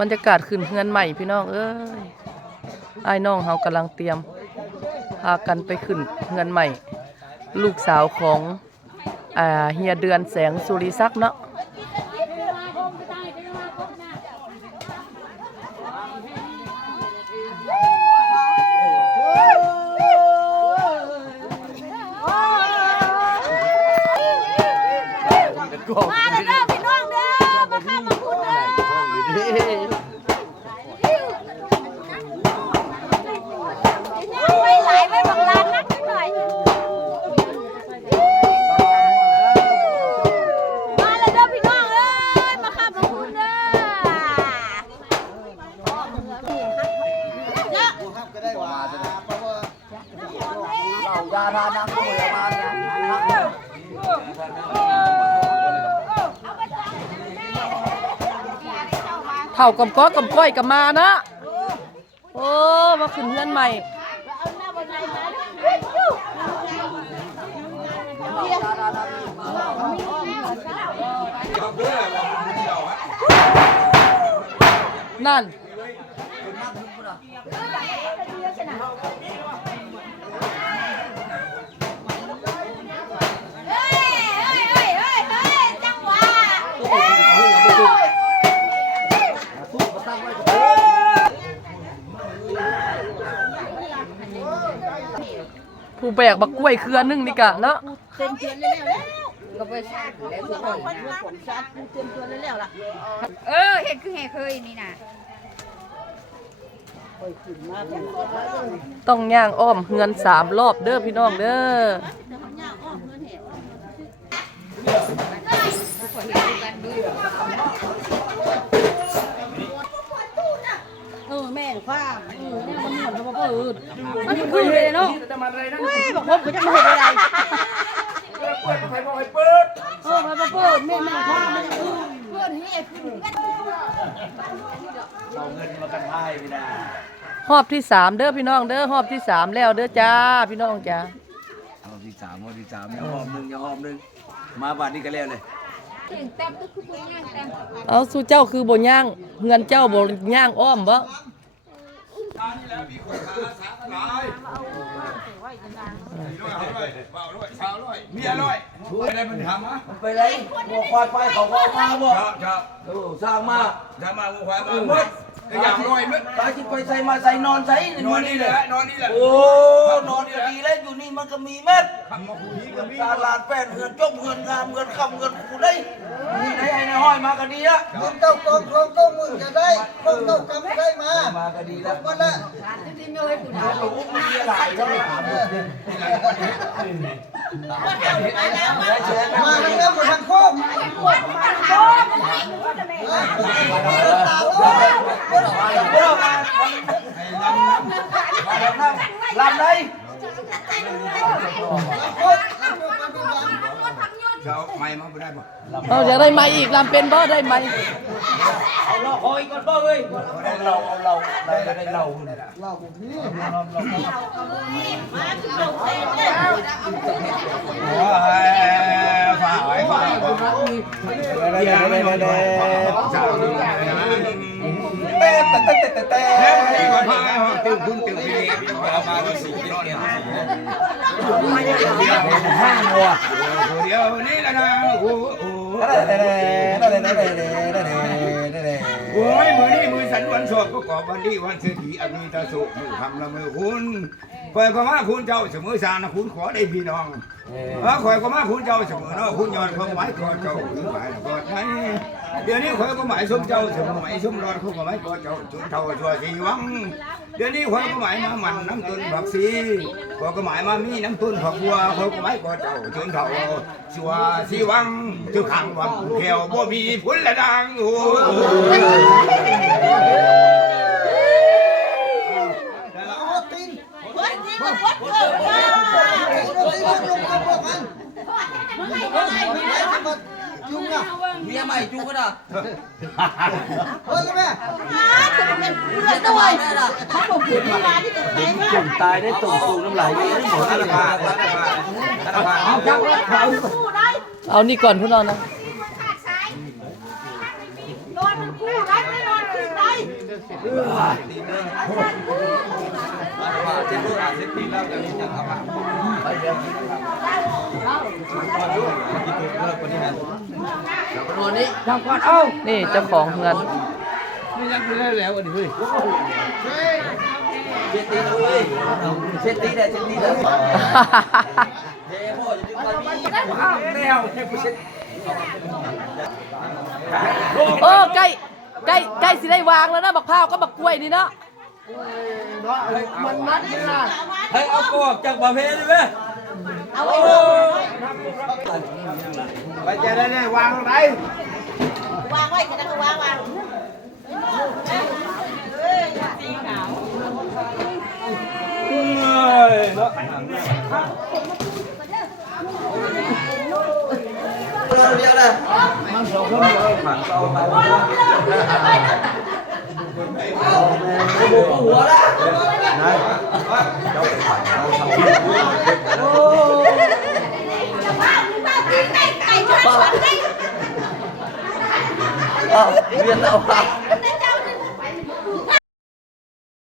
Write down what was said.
บรรยากาศขึ้นเฮือนใหม่พี่น้องเอ้ยอ้ายน้องเฮากำลังเตรียมพากันไปขึ้นเฮือนใหม่ลูกสาวของเฮียเดือนแสงสุริศักดิ์เนาะมาเด้อพี่น้องเด้อมาข้ามมาพูดเด้อไม่ไหลไม่บังลานนักหน่อยมาเลยเด้อพี่น้องเอ้ยมาข้ามมาพูดเด้อยาทานังก็เหมือนมาเท่ากับก้อกับก้อยกับมานะโอ้มาขึ้นเฮือนใหม่นั่นผู้แบกบักกล้วยเครือนึงนี่กะเนาะเต็มเทียนแล้วก็ไปชาติแล้วทุกคนผมชาติเต็มตัวแล้วล่ะเห็ดคือเห็ดเคยนี่นะต้องย่างอ้อมเฮือน3 รอบเด้อพี่น้องเด้อแม่ข้าเนี่ยมันเหมือนกับว่ามันคือเลยเนาะเฮ้ยบอกผมก็จะมาเห็นอะไรเปิดไฟบอกให้เปิดไฟบอกเปิดแม่ข้ามันเปิดให้ขึ้นเราเงินมากันไพ่ไม่ได้รอบที่3เด้อพี่น้องเด้อรอบที่3แล้วเด้อจ้าพี่น้องจ้ารอบที่ 3อย่าหอมนึงมาบาดนี้ก็แล้วเลยเอาสู้เจ้าคือบ่ย่างเฮือนเจ้าบ่ย่างอ้อมบ่มีอร่อยอะไรมันทำอ่ะไปเลยวัวควายไปเขาก็มาบ่สร้างมาวัวควายมาหมดอย่างน้อยมั้ยตาจิไปใส่มาใส่นอนใส่นอนนี่แหละโอ้นอนก็ดีแล้วอยู่นี่มันก็มีเม็ดตลาดแป้นเงินจบเงินงามเงินคำเงินกูได้นี่ไหนไอ้ในห้อยมาก็ดีละเงินเต้ากองของเต้ามึงจะได้พวกเต้ากำได้มาก็ดีแล้วมันละมาทั้งเนื้อหมดทั้งโคกลำได้เจ้าไม่มาไม่ได้ป่ะเอาอยากได้ไม้อีกลำเป็นบ่ได้ไม้เอาเราคอยก่อนบ่เว้ยได้เราผมนี่ฝ่าไว้ตึ้งคุณตึ้งพี่เอามาดูสีนี่เนี่ยห้างวัวเดี๋ยวนี้ละนะโอ้ยมือนี่มือสันวันโศกก็กอบวันดีวันเสียทีอภิตาสุมือทำละมือคุณคอยก็มาคุณเจ้าเสมอสานะคุณขอได้พี่น้องคอยก็มาคุณเจ้าเสมอเนาะคุณย้อนความหมายก่อเจ้าหรือหมายก่อนไหนเดี๋ยวนี้คอยก็หมายสมเจ้าเสมอหมายสมรอดคุณก็หมายก่อเจ้าจุนเท่าชัวสีวังเดี๋ยวนี้คอยก็หมายมามันน้ำตุนผักซีคอยก็หมายมามีน้ำตุนผักบัวคอยก็หมายก่อเจ้าจุนเท่าชัวสีวังจุขังวังแก้วบ่มีพุ่นละดังโอ้เมียใหม่จูก็ได้เฮ้ยแม่จุ่มตายได้ตุ่มตูน้ำไหลเอานี่ก่อนพี่น้องนะ นี่เจ้าของเงิน เออใกล้สิได้วางแล้วนะบักพร้าวก็บักกล้วยนี่เนาะ มันมัดไม่ได้ ให้เอากอกจากประเพณีไหม ไปจะได้วางไหน วางไว้กันนะวาง เดียวเลยหัวละเวียนเอา